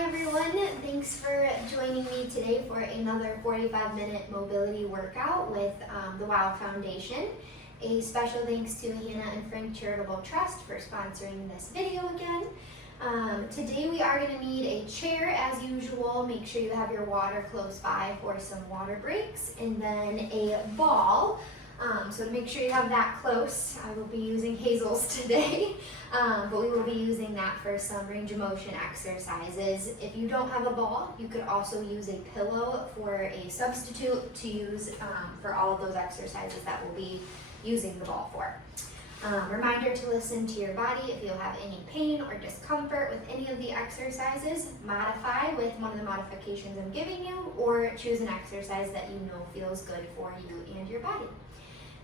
Hi everyone, thanks for joining me today for another 45-minute mobility workout with the WOW Foundation. A special thanks to Hannah and Frank Charitable Trust for sponsoring this video again. Today we are going to need a chair as usual. Make sure you have your water close by for some water breaks, and then a ball. So make sure you have that close. I will be using Hazel's today, but we will be using that for some range of motion exercises. If you don't have a ball, you could also use a pillow for a substitute to use for all of those exercises that we'll be using the ball for. Reminder to listen to your body. If you have any pain or discomfort with any of the exercises, modify with one of the modifications I'm giving you, or choose an exercise that you know feels good for you and your body.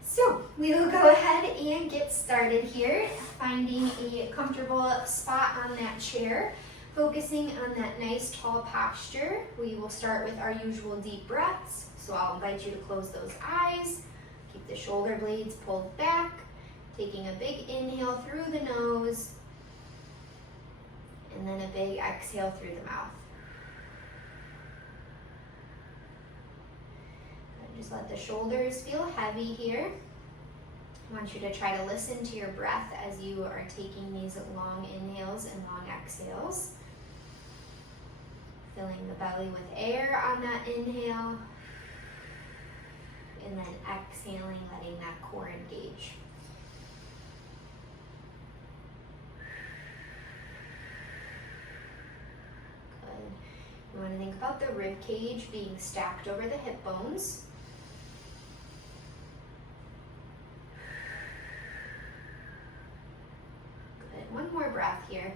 So we will go ahead and get started here, finding a comfortable spot on that chair, focusing on that nice tall posture. We will start with our usual deep breaths. So I'll invite you to close those eyes, keep the shoulder blades pulled back, taking a big inhale through the nose, and then a big exhale through the mouth. Just let the shoulders feel heavy here. I want you to try to listen to your breath as you are taking these long inhales and long exhales. Filling the belly with air on that inhale, and then exhaling, letting that core engage. Good. You want to think about the rib cage being stacked over the hip bones. One more breath here.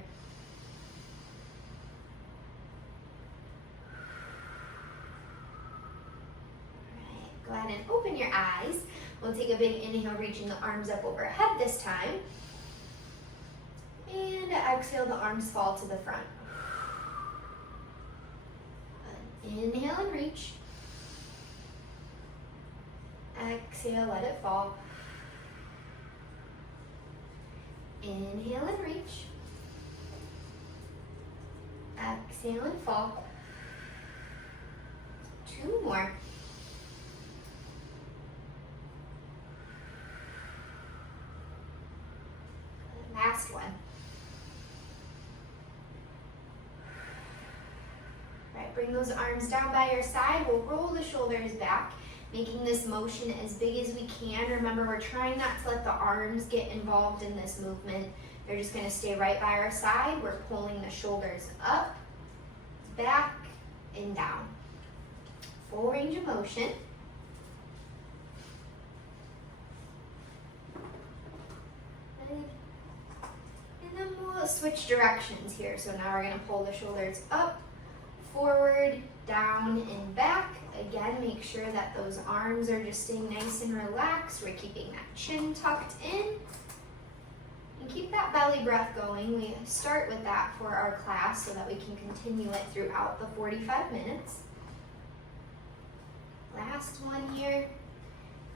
All right, go ahead and open your eyes. We'll take a big inhale, reaching the arms up overhead this time. And exhale, the arms fall to the front. Good. Inhale and reach. Exhale, let it fall. Inhale and reach. Exhale and fall. Two more. Last one. All right, bring those arms down by your side. We'll roll the shoulders back, making this motion as big as we can. Remember, we're trying not to let the arms get involved in this movement. They're just going to stay right by our side. We're pulling the shoulders up, back, and down. Full range of motion. And then we'll switch directions here. So now we're going to pull the shoulders up, forward, down, and back. Again, make sure that those arms are just staying nice and relaxed. We're keeping that chin tucked in. And keep that belly breath going. We start with that for our class so that we can continue it throughout the 45 minutes. Last one here.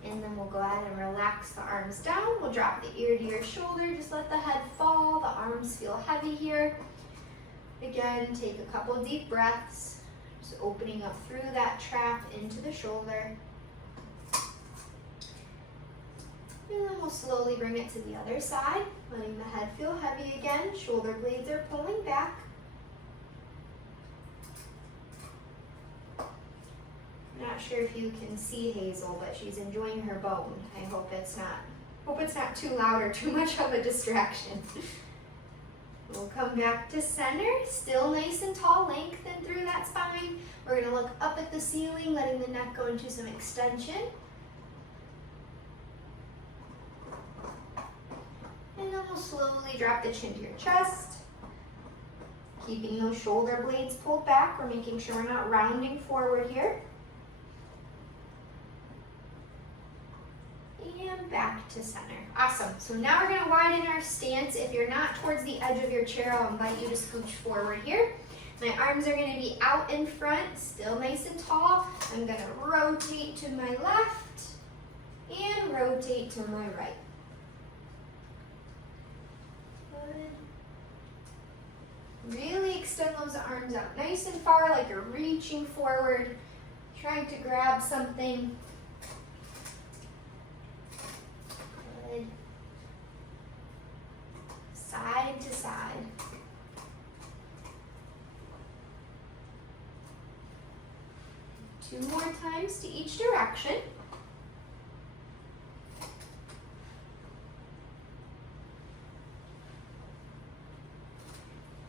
And then we'll go ahead and relax the arms down. We'll drop the ear to your shoulder. Just let the head fall. The arms feel heavy here. Again, take a couple deep breaths. Just opening up through that trap into the shoulder. And then we'll slowly bring it to the other side, letting the head feel heavy again. Shoulder blades are pulling back. I'm not sure if you can see Hazel, but she's enjoying her bone. I hope it's not too loud or too much of a distraction. We'll come back to center, still nice and tall, lengthen through that spine. We're going to look up at the ceiling, letting the neck go into some extension. And then we'll slowly drop the chin to your chest. Keeping those shoulder blades pulled back. We're making sure we're not rounding forward here. And back to center. Awesome. So now we're going to widen our stance. If you're not towards the edge of your chair, I'll invite you to scooch forward here. My arms are going to be out in front, still nice and tall. I'm going to rotate to my left and rotate to my right. Good. Really extend those arms out nice and far, like you're reaching forward, trying to grab something. Good. Side to side. Two more times to each direction.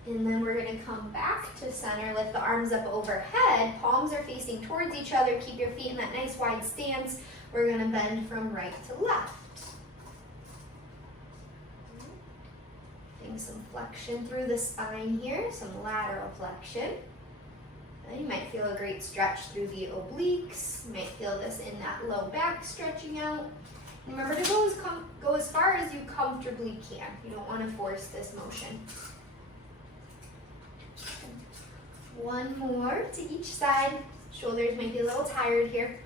And then we're going to come back to center, lift the arms up overhead, palms are facing towards each other, keep your feet in that nice wide stance. We're going to bend from right to left. Getting some flexion through the spine here, some lateral flexion. And you might feel a great stretch through the obliques. You might feel this in that low back stretching out. And remember to go as far as you comfortably can. You don't want to force this motion. One more to each side. Shoulders might be a little tired here.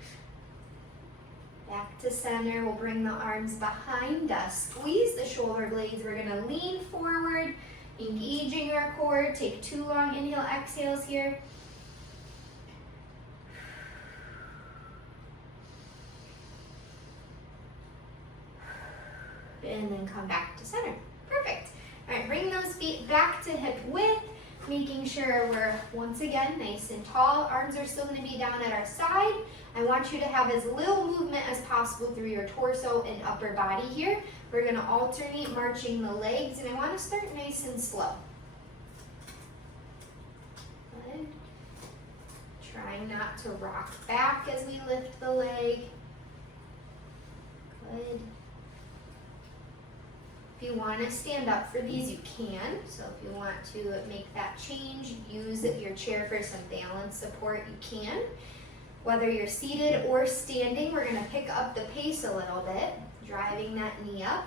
Back to center. We'll bring the arms behind us. Squeeze the shoulder blades. We're going to lean forward, engaging our core. Take 2 long inhale, exhales here. And then come back to center. Perfect. All right, bring those feet back to hip width, making sure we're, once again, nice and tall. Arms are still going to be down at our side. I want you to have as little movement as possible through your torso and upper body here. We're going to alternate marching the legs, and I want to start nice and slow. Good. Trying not to rock back as we lift the leg. Good. If you want to stand up for these, you can. So if you want to make that change, use your chair for some balance support, you can. Whether you're seated or standing, we're going to pick up the pace a little bit, driving that knee up.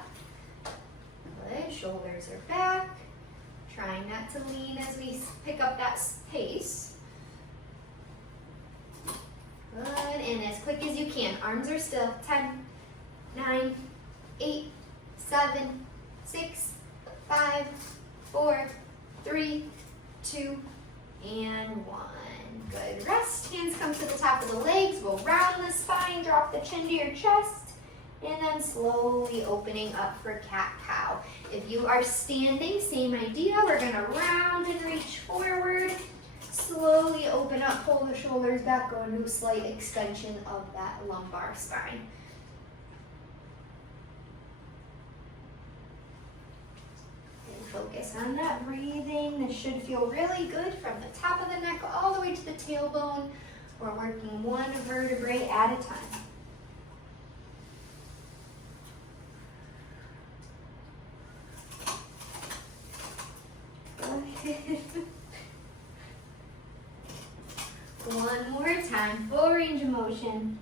Good, shoulders are back. Trying not to lean as we pick up that pace. Good, and as quick as you can. Arms are still. 10, 9, 8, 7, 6, 5, 4, 3, 2, and 1. Good. Rest. Hands come to the top of the legs. We'll round the spine, drop the chin to your chest, and then slowly opening up for cat-cow. If you are standing, same idea. We're going to round and reach forward. Slowly open up, pull the shoulders back, go into a slight extension of that lumbar spine. Focus on that breathing. This should feel really good from the top of the neck all the way to the tailbone. We're working one vertebrae at a time. One more time, full range of motion.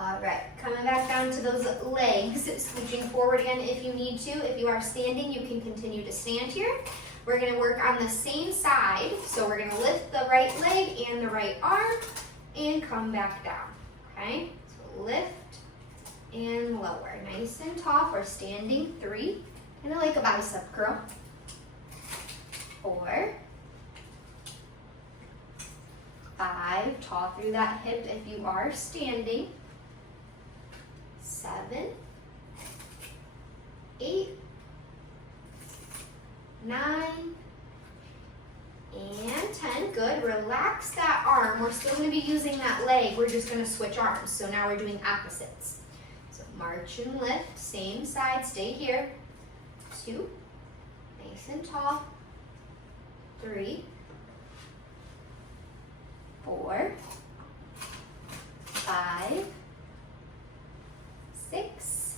All right, coming back down to those legs, scooching forward again if you need to. If you are standing, you can continue to stand here. We're going to work on the same side. So we're going to lift the right leg and the right arm and come back down. Okay, so lift and lower. Nice and tall. We're standing. 3, kind of like a bicep curl. 4, 5, tall through that hip if you are standing. 7, 8, 9, and 10. Good. Relax that arm. We're still going to be using that leg. We're just going to switch arms. So now we're doing opposites. So march and lift. Same side. Stay here. 2. Nice and tall. 3, 4, 5, 6,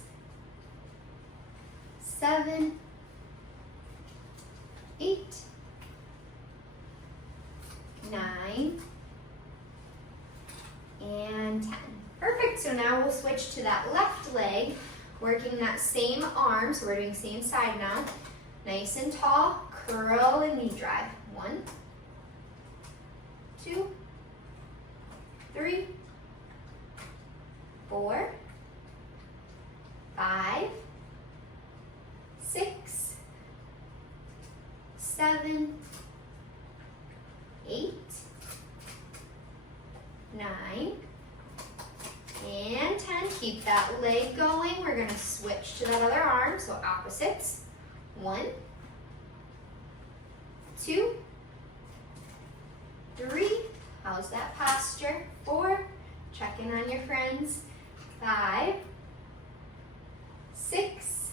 7, 8, 9, and 10. Perfect. So now we'll switch to that left leg, working that same arm. So we're doing same side now. Nice and tall. Curl and knee drive. 1, 2, 3, 4, 5, 9, and 10. Keep that leg going. We're gonna switch to that other arm, so opposites. 1, 2, 3. How's that posture? 4. Check in on your friends. 5, 6,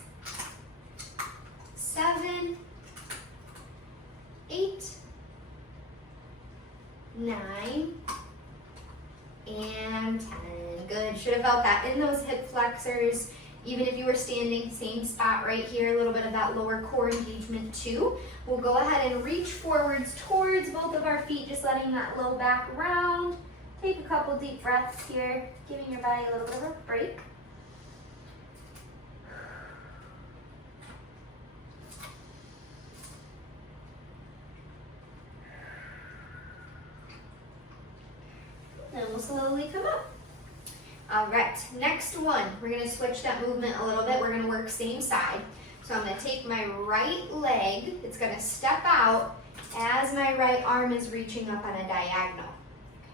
7, 8, 9, and 10. Good. Should have felt that in those hip flexors. Even if you were standing, same spot right here, a little bit of that lower core engagement too. We'll go ahead and reach forwards towards both of our feet, just letting that low back round. Take a couple deep breaths here, giving your body a little bit of a break. And we'll slowly come up. All right, next one. We're gonna switch that movement a little bit. We're gonna work same side. So I'm gonna take my right leg, it's gonna step out as my right arm is reaching up on a diagonal.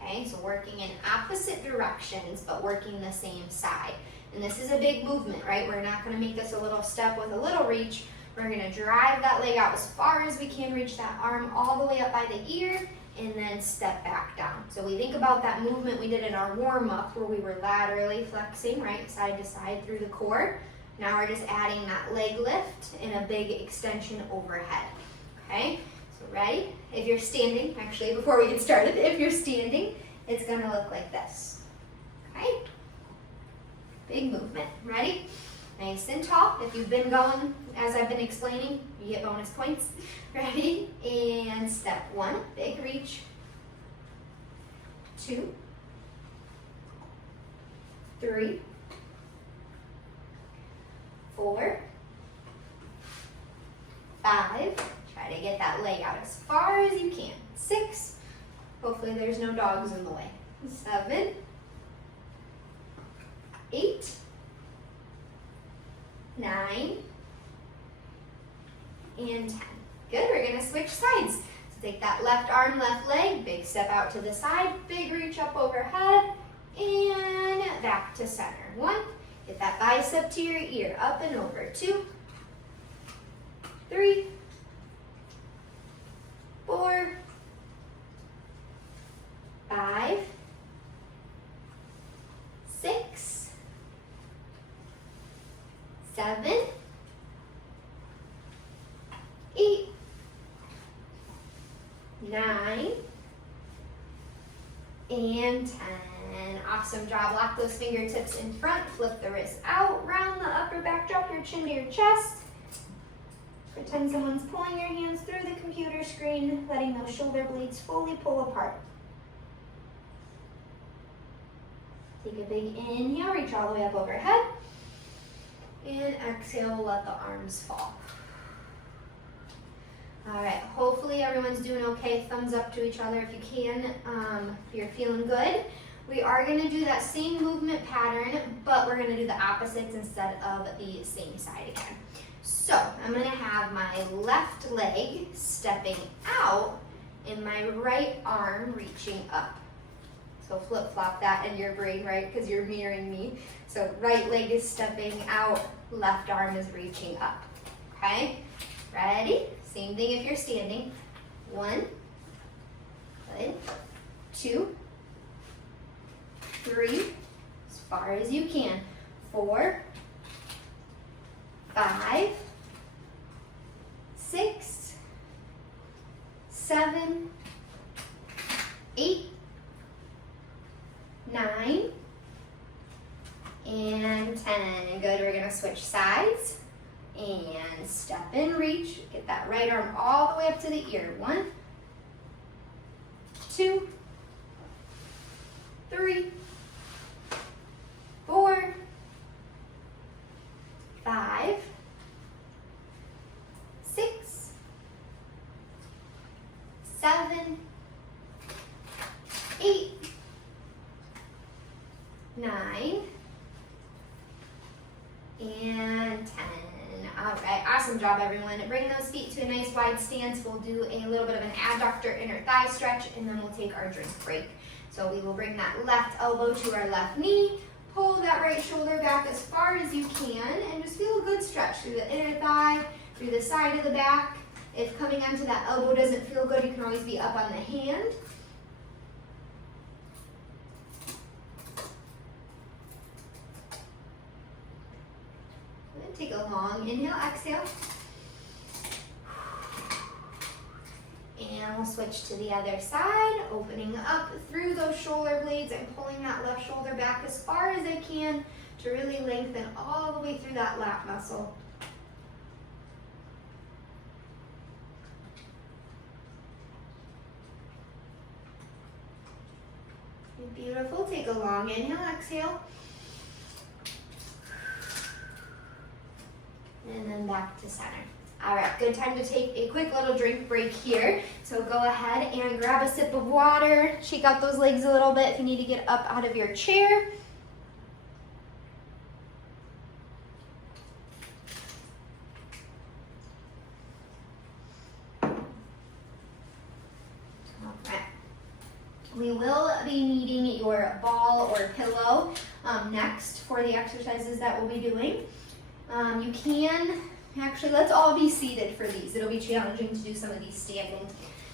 Okay, so working in opposite directions, but working the same side. And this is a big movement, right? We're not gonna make this a little step with a little reach. We're gonna drive that leg out as far as we can, reach that arm all the way up by the ear, and then step back down. So we think about that movement we did in our warm-up where we were laterally flexing, right, side to side through the core. Now we're just adding that leg lift and a big extension overhead, okay? So ready? If you're standing, actually before we get started, if you're standing, it's gonna look like this, okay? Big movement, ready? Nice and tall. If you've been going, as I've been explaining, you get bonus points. Ready? And step 1, big reach. 2, 3, 4, 5. Try to get that leg out as far as you can. 6. Hopefully there's no dogs in the way. 7, 8, 9, and 10. Good, we're gonna switch sides. So take that left arm, left leg, big step out to the side, big reach up overhead, and back to center. 1, get that bicep to your ear, up and over. 2, 3, 4, 5, 6, 7, 8, 9, and 10. Awesome job. Lock those fingertips in front, flip the wrists out, round the upper back, drop your chin to your chest. Pretend someone's pulling your hands through the computer screen, letting those shoulder blades fully pull apart. Take a big inhale, reach all the way up overhead. And exhale, let the arms fall. All right, hopefully everyone's doing okay. Thumbs up to each other if you can, if you're feeling good. We are gonna do that same movement pattern, but we're gonna do the opposites instead of the same side again. So I'm gonna have my left leg stepping out and my right arm reaching up. So flip-flop that in your brain, right? Because you're mirroring me. So right leg is stepping out, left arm is reaching up, okay? Ready? Same thing if you're standing. 1, good. 2, 3, as far as you can. 4, 5, 6, 7, 8, 9, and 10. Good, we're gonna switch sides. And step and reach. Get that right arm all the way up to the ear. 1, 2, 3, 4, 5, 6, 7, 8, 9, and 10. All right, awesome job, everyone. Bring those feet to a nice wide stance. We'll do a little bit of an adductor inner thigh stretch, and then we'll take our drink break. So we will bring that left elbow to our left knee, pull that right shoulder back as far as you can, and just feel a good stretch through the inner thigh, through the side of the back. If coming onto that elbow doesn't feel good, you can always be up on the hand. Take a long inhale, exhale. And we'll switch to the other side, opening up through those shoulder blades and pulling that left shoulder back as far as I can to really lengthen all the way through that lat muscle. Beautiful. Take a long inhale, exhale. And then back to center. All right, good time to take a quick little drink break here. So go ahead and grab a sip of water, shake out those legs a little bit if you need to get up out of your chair. All right. We will be needing your ball or pillow next for the exercises that we'll be doing. You can, actually, let's all be seated for these. It'll be challenging to do some of these standing.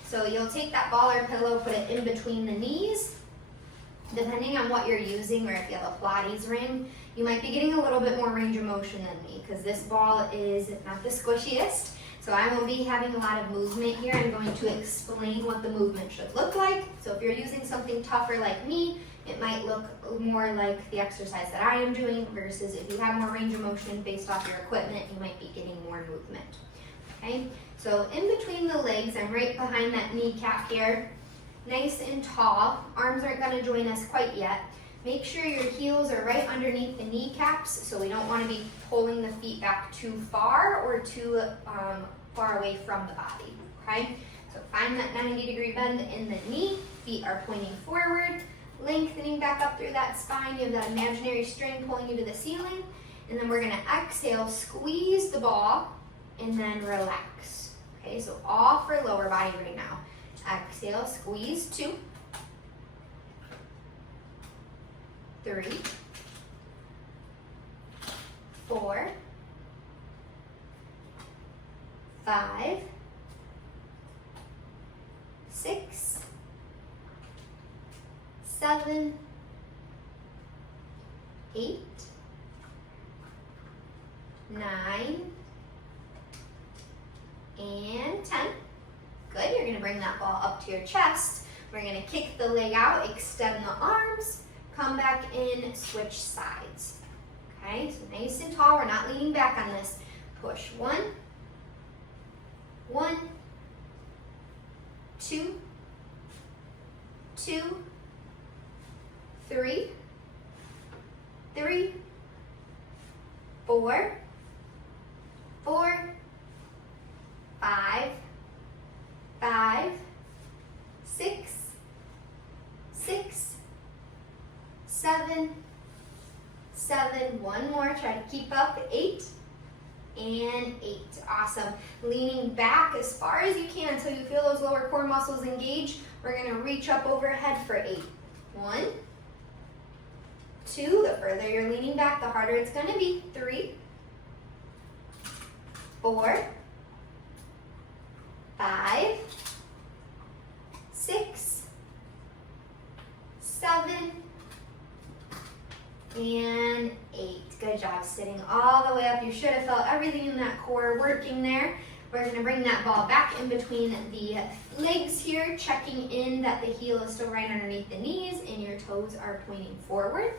So you'll take that ball or pillow, put it in between the knees. Depending on what you're using, or if you have a Pilates ring, you might be getting a little bit more range of motion than me, because this ball is not the squishiest. So I will be having a lot of movement here. I'm going to explain what the movement should look like. So if you're using something tougher like me, it might look more like the exercise that I am doing, versus if you have more range of motion based off your equipment, you might be getting more movement. Okay, so in between the legs, I'm right behind that kneecap here, nice and tall. Arms aren't going to join us quite yet. Make sure your heels are right underneath the kneecaps, so we don't want to be pulling the feet back too far or too far away from the body. Okay, so find that 90-degree bend in the knee, feet are pointing forward, lengthening back up through that spine. You have that imaginary string pulling you to the ceiling. And then we're going to exhale, squeeze the ball, and then relax. Okay, so all for lower body right now. Exhale, squeeze, 2, 3, 4, 5, 6, 7, 8, 9, and 10. Good, you're gonna bring that ball up to your chest. We're gonna kick the leg out, extend the arms, come back in, switch sides. Okay, so nice and tall, we're not leaning back on this. Push, 1, 1, 2, 2, 3, 3, 4, 4, 5, 5, 6, 6, 7, 7, one more, try to keep up, 8, and 8. Awesome. Leaning back as far as you can until you feel those lower core muscles engage. We're going to reach up overhead for 8. 1, 2, the further you're leaning back, the harder it's going to be. 3, 4, 5, 6, 7, and 8. Good job, sitting all the way up. You should have felt everything in that core working there. We're going to bring that ball back in between the legs here, checking in that the heel is still right underneath the knees and your toes are pointing forward.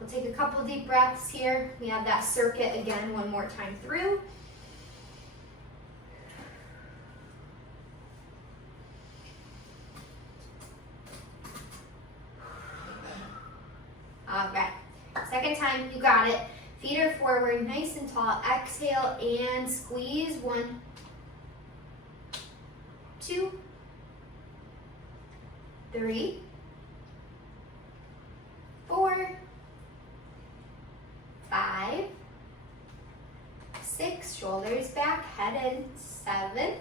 We'll take a couple deep breaths here. We have that circuit again one more time through. All right, second time, you got it. Feet are forward, nice and tall. Exhale and squeeze. 1, 2, 3, 4, 5, 6, shoulders back, head in. 7,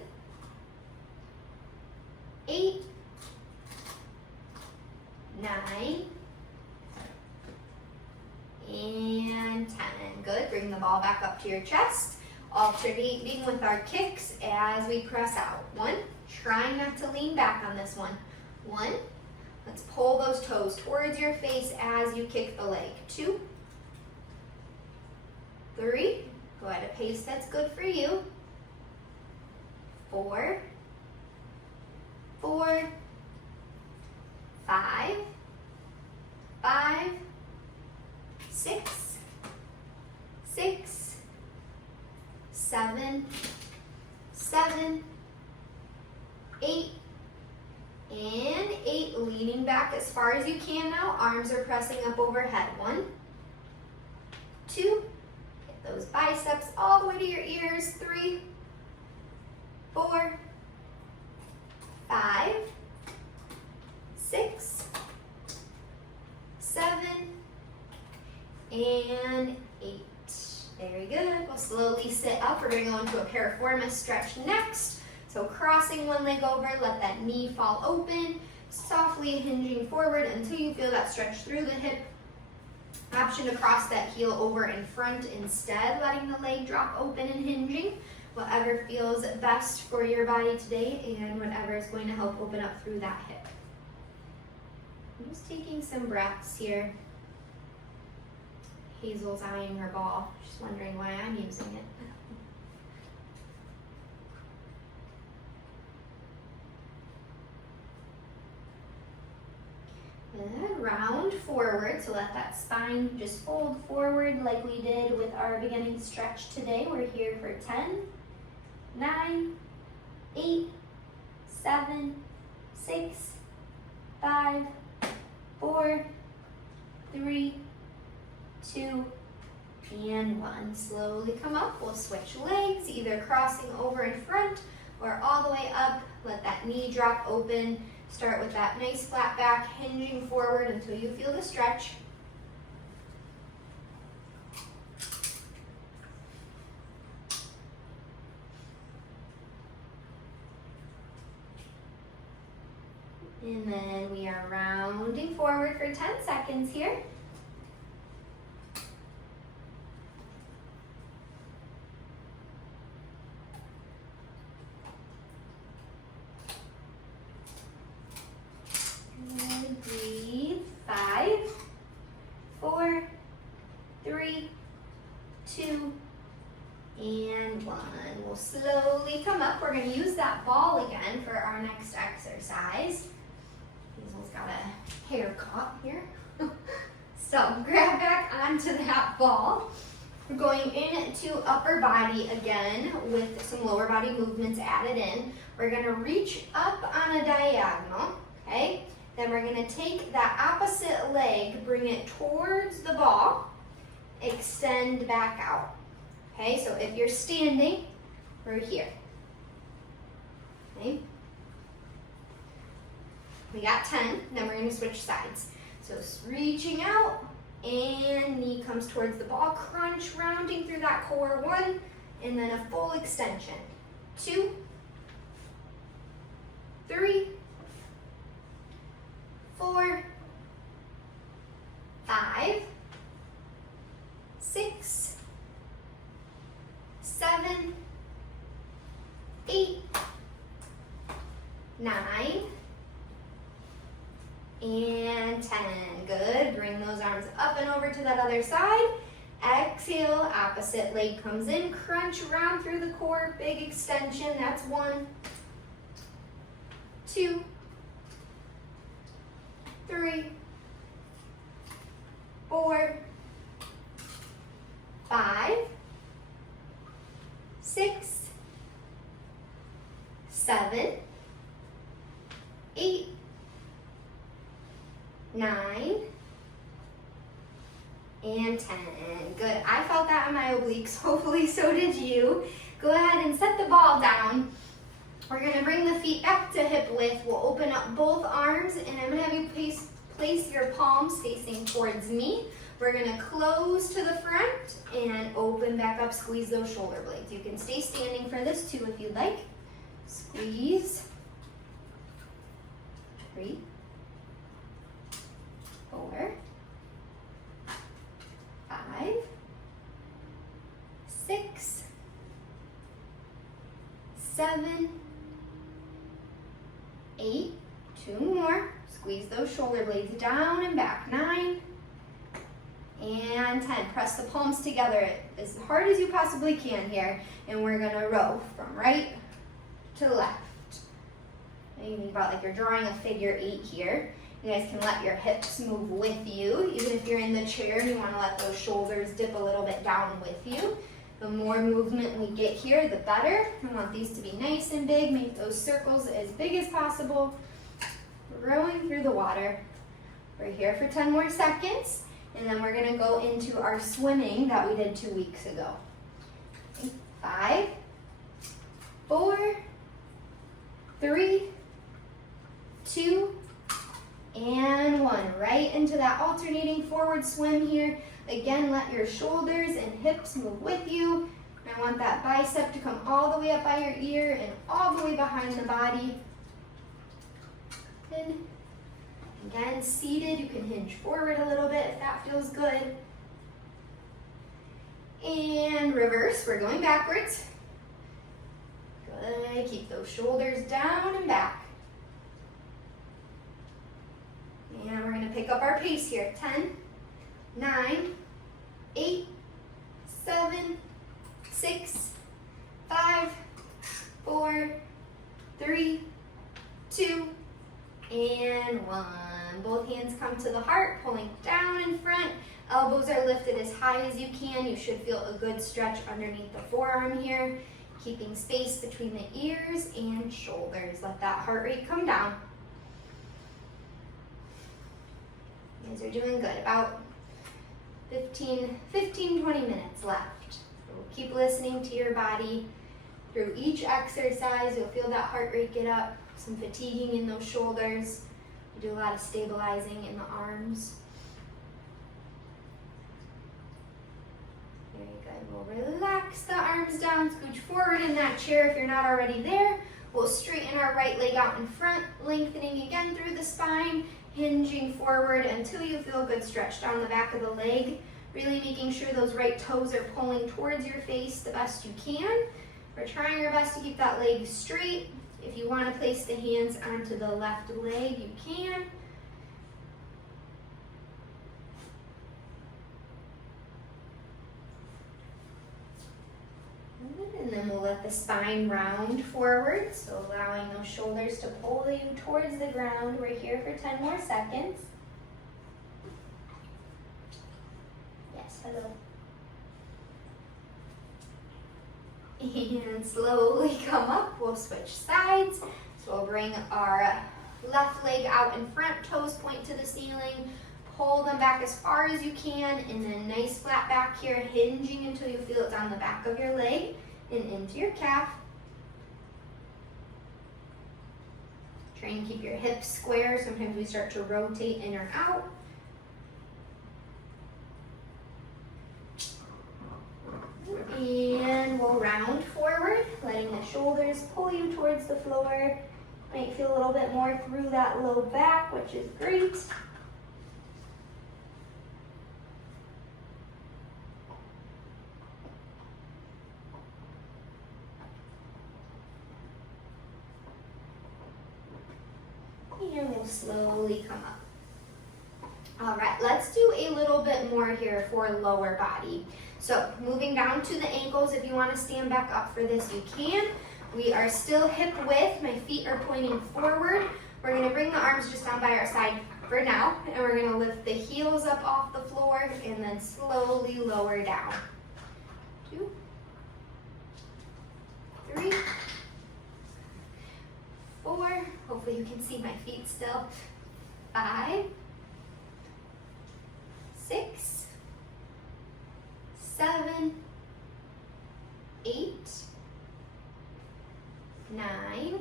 8, 9, and 10. Good. Bring the ball back up to your chest, alternating with our kicks as we press out. 1, trying not to lean back on this one. 1, let's pull those toes towards your face as you kick the leg. 2, 3, go at a pace that's good for you. 4, 5, 6, 7, 8, and 8. Leaning back as far as you can now. Arms are pressing up overhead. 1, 2, hit those biceps all the way to your ears. 3, 4, 5, 6, 7, and 8. Very good. We'll slowly sit up. We're going to go into a piriformis stretch next. So crossing one leg over, let that knee fall open, softly hinging forward until you feel that stretch through the hip. Option to cross that heel over in front instead, letting the leg drop open and hinging. Whatever feels best for your body today and whatever is going to help open up through that hip. I'm just taking some breaths here. Hazel's eyeing her ball. She's wondering why I'm using it. Good. Round forward, so let that spine just fold forward like we did with our beginning stretch today. We're here for 10, 9, 8, 7, 6, 5, 4, 3, 2, and 1. Slowly come up. We'll switch legs, either crossing over in front or all the way up. Let that knee drop open. Start with that nice flat back, hinging forward until you feel the stretch. And then we are rounding forward for 10 seconds here. And breathe. 5, 4, 3, 2, and 1. We'll slowly come up. We're going to use that ball again for our next exercise. Hazel's got a haircut here. So grab back onto that ball. We're going into upper body again with some lower body movements added in. We're going to reach up on a diagonal, okay? Then we're going to take that opposite leg, bring it towards the ball, extend back out. Okay, so if you're standing, we're here. Okay? We got 10, then we're going to switch sides. So reaching out, and knee comes towards the ball, crunch, rounding through that core. 1, and then a full extension. 2, 3, 4, 5, 6, 7, 8, 9, and 10. Good. Bring those arms up and over to that other side. Exhale, opposite leg comes in, crunch around through the core, big extension. That's 1, 2, 3, 4, 5, 6, 7, 8, 9, and 10. Good. I felt that on my obliques. Hopefully so did you. Go ahead and set the ball down. We're going to bring the feet back to hip width. We'll open up both arms, and I'm going to have you place your palms facing towards me. We're going to close to the front and open back up. Squeeze those shoulder blades. You can stay standing for this too if you'd like. Squeeze. 3, 7, 8, 2 more. Squeeze those shoulder blades down and back. 9 and 10. Press the palms together as hard as you possibly can here. And we're gonna row from right to left. And you think about like you're drawing a figure 8 here. You guys can let your hips move with you. Even if you're in the chair, you wanna let those shoulders dip a little bit down with you. The more movement we get here, the better. I want these to be nice and big. Make those circles as big as possible. Rowing through the water. We're here for 10 more seconds, and then we're gonna go into our swimming that we did 2 weeks ago. 5, 4, 3, 2, and 1. Right into that alternating forward swim here. Again, let your shoulders and hips move with you. I want that bicep to come all the way up by your ear and all the way behind the body. And again, seated, you can hinge forward a little bit if that feels good. And reverse, we're going backwards. Good, keep those shoulders down and back. And we're gonna pick up our pace here. 10, 9, 8, 7, 6, 5, 4, 3, 2, and 1. Both hands come to the heart, pulling down in front. Elbows are lifted as high as you can. You should feel a good stretch underneath the forearm here. Keeping space between the ears and shoulders. Let that heart rate come down. You guys are doing good. About 15, 20 minutes left. So keep listening to your body. Through each exercise, you'll feel that heart rate get up, some fatiguing in those shoulders. We do a lot of stabilizing in the arms. Very good. We'll relax the arms down, scooch forward in that chair if you're not already there. We'll straighten our right leg out in front, lengthening again through the spine, hinging forward until you feel a good stretch down the back of the leg. Really making sure those right toes are pulling towards your face the best you can. We're trying our best to keep that leg straight. If you want to place the hands onto the left leg, you can. And then we'll let the spine round forward, so allowing those shoulders to pull you towards the ground. We're here for 10 more seconds. Yes, hello. And slowly come up. We'll switch sides. So we'll bring our left leg out in front, toes point to the ceiling. Pull them back as far as you can, and then nice flat back here, hinging until you feel it down the back of your leg and into your calf. Try and keep your hips square. Sometimes we start to rotate in or out. And we'll round forward, letting the shoulders pull you towards the floor. Might feel a little bit more through that low back, which is great. And we'll slowly come up. All right, let's do a little bit more here for lower body. So moving down to the ankles, if you want to stand back up for this, you can. We are still hip width. My feet are pointing forward. We're going to bring the arms just down by our side for now, and we're going to lift the heels up off the floor and then slowly lower down. 2, 3, 4. Hopefully you can see my feet still. 5, 6, 7, 8, 9,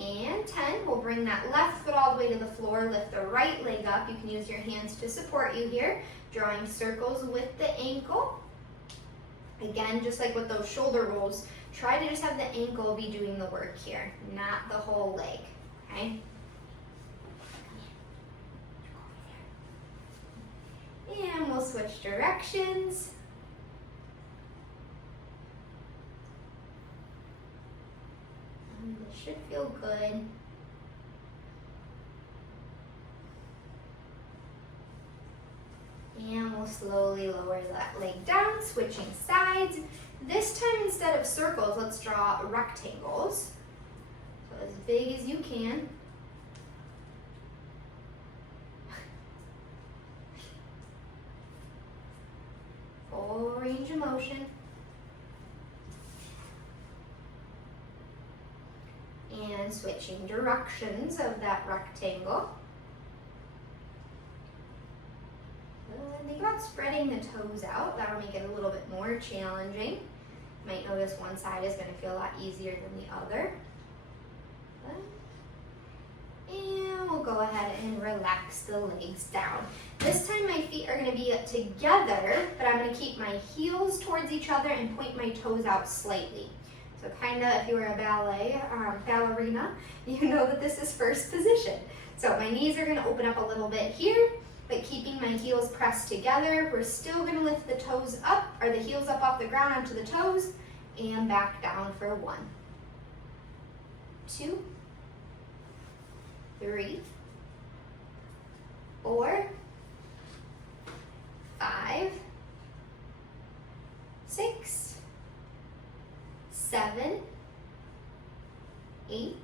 and 10. We'll bring that left foot all the way to the floor. Lift the right leg up. You can use your hands to support you here. Drawing circles with the ankle. Again, just like with those shoulder rolls, try to just have the ankle be doing the work here, not the whole leg, okay? And we'll switch directions. It should feel good. And we'll slowly lower that leg down, switching sides. This time, instead of circles, let's draw rectangles. So as big as you can. Full range of motion. And switching directions of that rectangle. Think about spreading the toes out. That'll make it a little bit more challenging. You might notice one side is going to feel a lot easier than the other. And we'll go ahead and relax the legs down. This time my feet are going to be together, but I'm going to keep my heels towards each other and point my toes out slightly. So kind of, if you were a ballerina, you know that this is first position. So my knees are going to open up a little bit here, but keeping my heels pressed together. We're still going to lift the toes up, or the heels up off the ground onto the toes, and back down for 1, 2, 3, 4, 5, 6, 7, 8,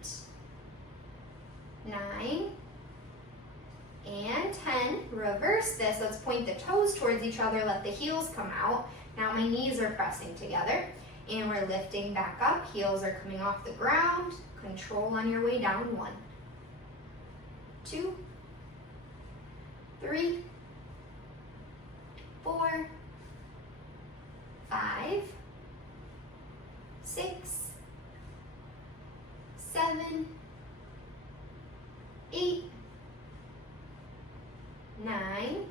9, and 10. Reverse this. Let's point the toes towards each other. Let the heels come out. Now my knees are pressing together. And we're lifting back up. Heels are coming off the ground. Control on your way down. 1, 2, 3, 4, 5, 6, 7, 8, 9,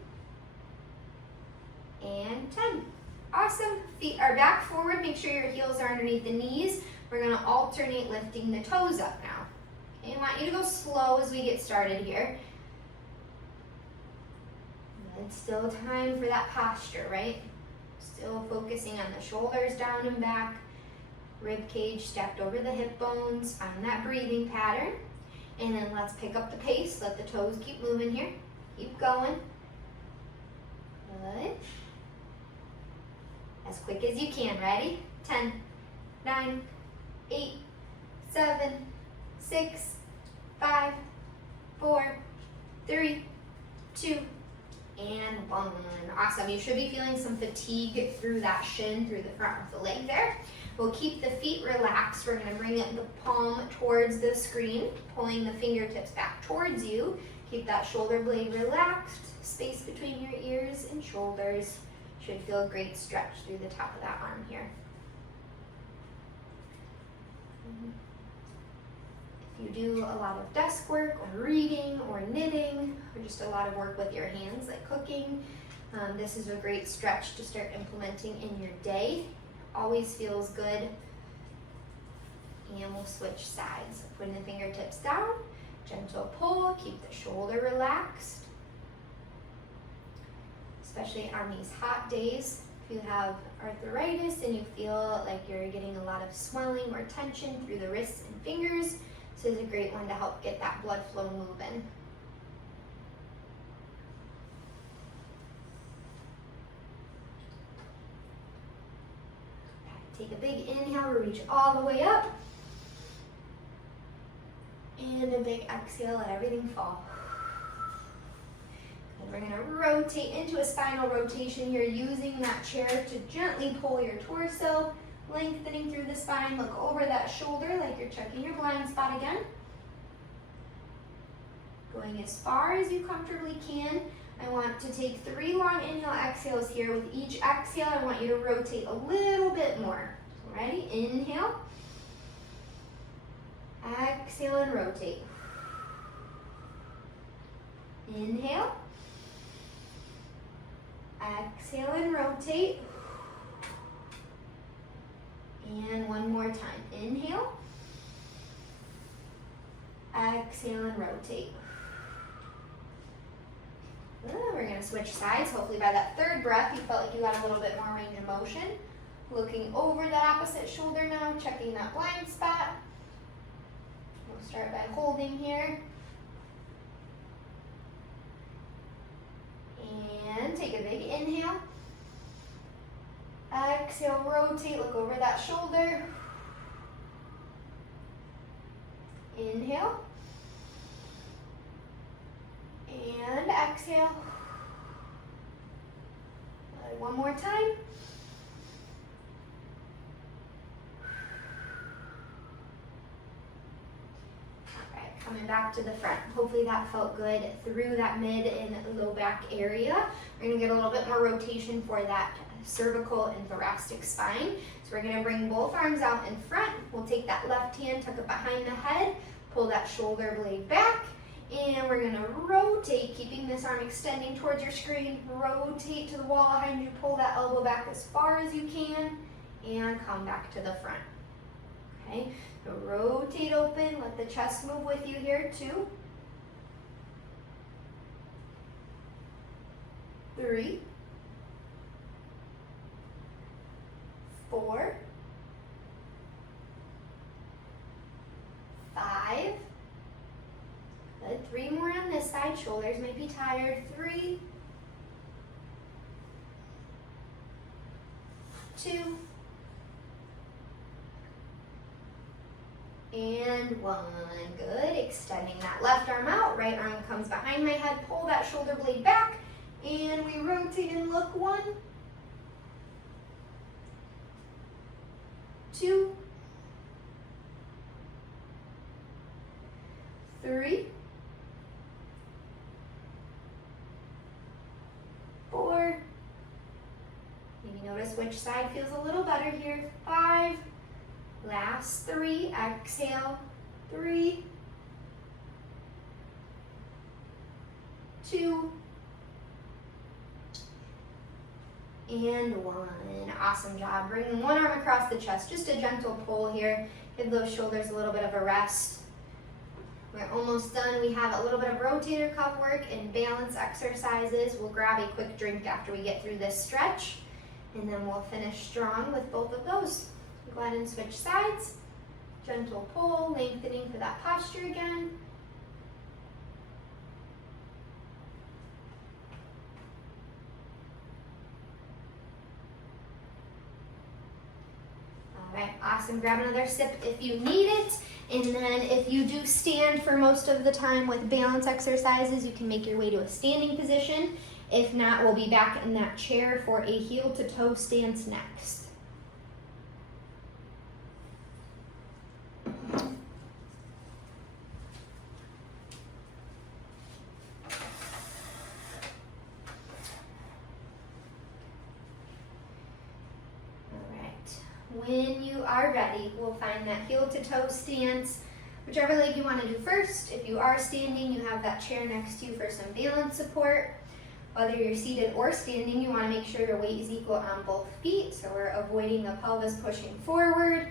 and 10. Awesome. Feet are back forward. Make sure your heels are underneath the knees. We're going to alternate lifting the toes up now. Okay, I want you to go slow as we get started here. It's still time for that posture, right? Still focusing on the shoulders down and back, rib cage stacked over the hip bones. Find that breathing pattern. And then let's pick up the pace. Let the toes keep moving here. Keep going. Good. As quick as you can. Ready? 10, 9, 8, 7, 6, 5, 4, 3, 2, and 1. Awesome. You should be feeling some fatigue through that shin, through the front of the leg there. We'll keep the feet relaxed. We're going to bring the palm towards the screen, pulling the fingertips back towards you. Keep that shoulder blade relaxed. Space between your ears and shoulders. Should feel a great stretch through the top of that arm here. If you do a lot of desk work or reading or knitting or just a lot of work with your hands like cooking, this is a great stretch to start implementing in your day. Always feels good. And we'll switch sides. Putting the fingertips down, gentle pull, keep the shoulder relaxed. Especially on these hot days. If you have arthritis and you feel like you're getting a lot of swelling or tension through the wrists and fingers, this is a great one to help get that blood flow moving. Take a big inhale, reach all the way up. And a big exhale, let everything fall. And we're going to rotate into a spinal rotation here, using that chair to gently pull your torso, lengthening through the spine. Look over that shoulder like you're checking your blind spot again. Going as far as you comfortably can. I want to take 3 long inhale exhales here. With each exhale, I want you to rotate a little bit more. Ready? Inhale. Exhale and rotate. Inhale. Exhale and rotate. And one more time. Inhale. Exhale and rotate. We're going to switch sides. Hopefully by that third breath, you felt like you got a little bit more range of motion. Looking over that opposite shoulder now, checking that blind spot. We'll start by holding here. And take a big inhale. Exhale, rotate, look over that shoulder. Inhale. And exhale. One more time. Coming back to the front. Hopefully that felt good through that mid and low back area. We're gonna get a little bit more rotation for that cervical and thoracic spine. So we're gonna bring both arms out in front. We'll take that left hand, tuck it behind the head, pull that shoulder blade back, and we're gonna rotate, keeping this arm extending towards your screen. Rotate to the wall behind you, pull that elbow back as far as you can, and come back to the front. Okay? So rotate open, let the chest move with you here. 2, 3, 4, 5. Good. 3 more on this side. Shoulders might be tired. 3, 2, and 1. Good. Extending that left arm out. Right arm comes behind my head. Pull that shoulder blade back. And we rotate and look. 1, 2, 3, 4. Maybe notice which side feels a little better here. 5. Last 3, exhale, 3, 2, and 1. Awesome job. Bringing one arm across the chest, just a gentle pull here. Give those shoulders a little bit of a rest. We're almost done. We have a little bit of rotator cuff work and balance exercises. We'll grab a quick drink after we get through this stretch, and then we'll finish strong with both of those. Go ahead and switch sides. Gentle pull, lengthening for that posture again. All right, awesome. Grab another sip if you need it. And then if you do stand for most of the time with balance exercises, you can make your way to a standing position. If not, we'll be back in that chair for a heel to toe stance next. When you are ready, we'll find that heel to toe stance, whichever leg you want to do first. If you are standing, you have that chair next to you for some balance support. Whether you're seated or standing, you want to make sure your weight is equal on both feet, so we're avoiding the pelvis pushing forward,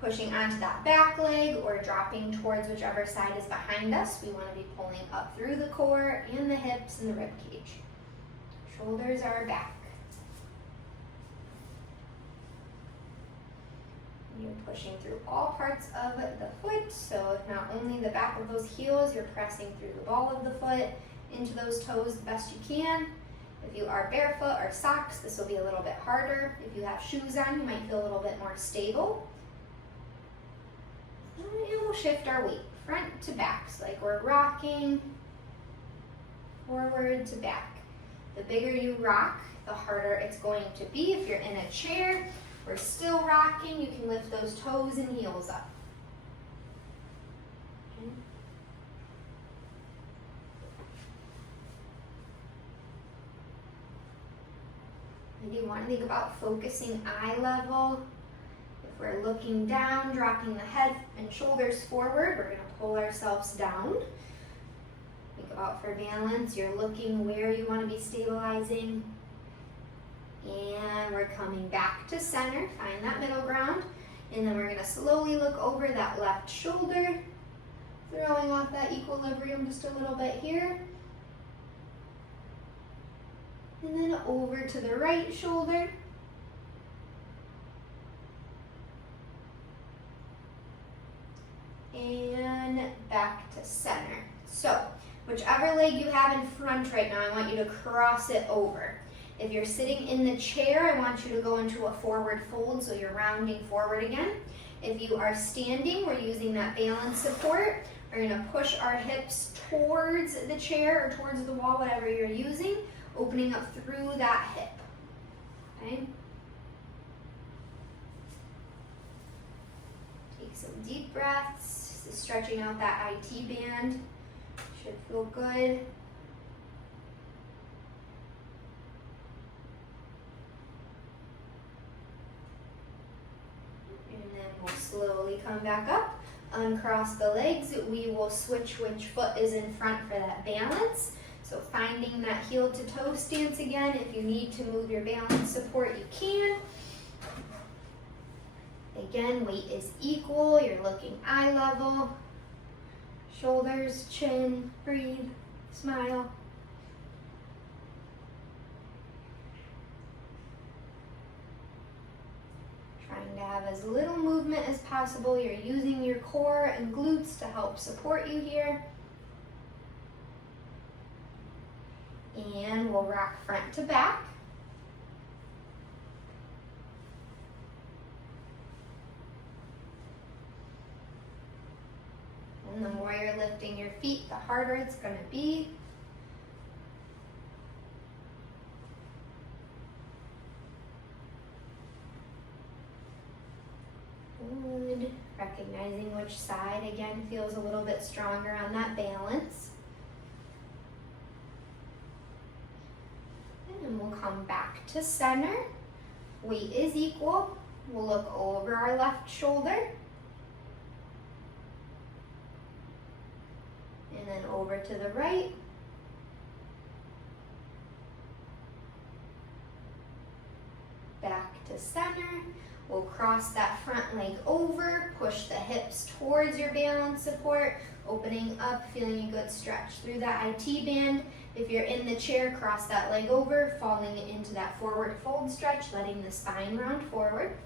pushing onto that back leg, or dropping towards whichever side is behind us. We want to be pulling up through the core and the hips and the rib cage. Shoulders are back. You're pushing through all parts of the foot, so not only the back of those heels, you're pressing through the ball of the foot into those toes the best you can. If you are barefoot or socks, this will be a little bit harder. If you have shoes on, you might feel a little bit more stable. And we'll shift our weight front to back, so like we're rocking forward to back. The bigger you rock, the harder it's going to be. If you're in a chair, we're still rocking, you can lift those toes and heels up. Okay. Maybe you want to think about focusing eye level. If we're looking down, dropping the head and shoulders forward, we're going to pull ourselves down. Think about for balance, you're looking where you want to be stabilizing. And we're coming back to center, find that middle ground. And then we're going to slowly look over that left shoulder, throwing off that equilibrium just a little bit here. And then over to the right shoulder. And and back to center. So, whichever leg you have in front right now, I want you to cross it over. If you're sitting in the chair, I want you to go into a forward fold, so you're rounding forward again. If you are standing, we're using that balance support. We're gonna push our hips towards the chair or towards the wall, whatever you're using, opening up through that hip, okay? Take some deep breaths, stretching out that IT band. Should feel good. And then we'll slowly come back up, uncross the legs. We will switch which foot is in front for that balance. So finding that heel to toe stance again. If you need to move your balance support, you can. Again, weight is equal. You're looking eye level. Shoulders, chin, breathe, smile. Trying to have as little movement as possible. You're using your core and glutes to help support you here. And we'll rock front to back. And the more you're lifting your feet, the harder it's going to be. Good. Recognizing which side, again, feels a little bit stronger on that balance. And then we'll come back to center. Weight is equal. We'll look over our left shoulder. And then over to the right. Back to center. We'll cross that front leg over, push the hips towards your balance support, opening up, feeling a good stretch through that IT band. If you're in the chair, cross that leg over, falling into that forward fold stretch, letting the spine round forward.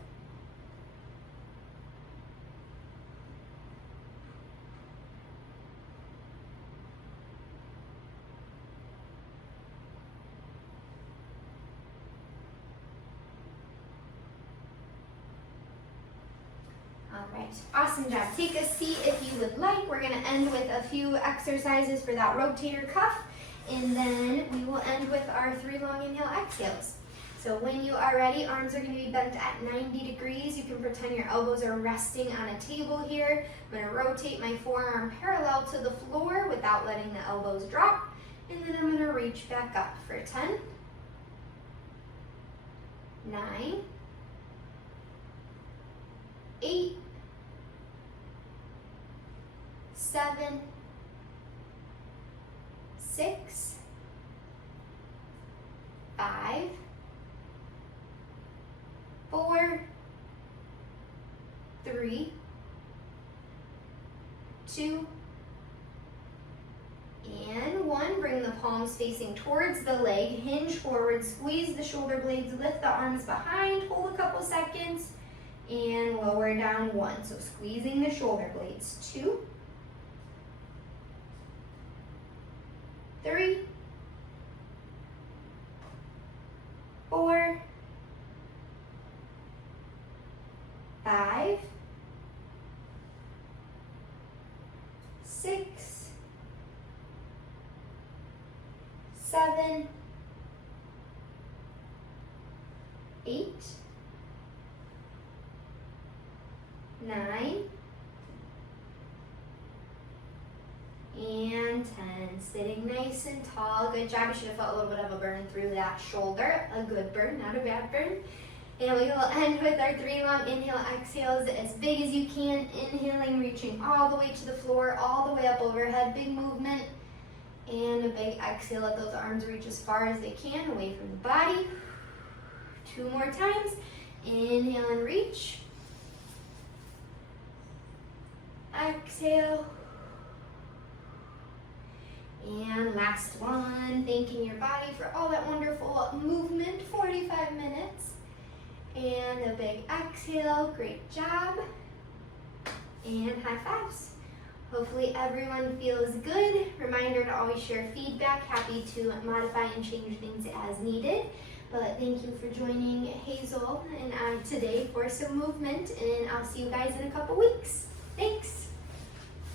Alright, awesome job. Take a seat if you would like. We're going to end with a few exercises for that rotator cuff, and then we will end with our 3 long inhale exhales. So when you are ready, arms are going to be bent at 90 degrees. You can pretend your elbows are resting on a table here. I'm going to rotate my forearm parallel to the floor without letting the elbows drop, and then I'm going to reach back up for 10, 9, 8, 7, 6, 5, 4, 3, 2, and 1. Bring the palms facing towards the leg, hinge forward, squeeze the shoulder blades, lift the arms behind, hold a couple seconds, and lower down 1. So squeezing the shoulder blades. 2, 3, 4, 5, 6, 7, 8, 9, and 10. Sitting nice and tall. Good job. You should have felt a little bit of a burn through that shoulder. A good burn, not a bad burn. And we will end with our 3 long inhale exhales as big as you can. Inhaling, reaching all the way to the floor, all the way up overhead. Big movement. And a big exhale. Let those arms reach as far as they can away from the body. 2 more times. Inhale and reach. Exhale. And last one, thanking your body for all that wonderful movement, 45 minutes. And a big exhale, great job. And high fives. Hopefully everyone feels good. Reminder to always share feedback. Happy to modify and change things as needed. But thank you for joining Hazel and I today for some movement, and I'll see you guys in a couple weeks. Thanks.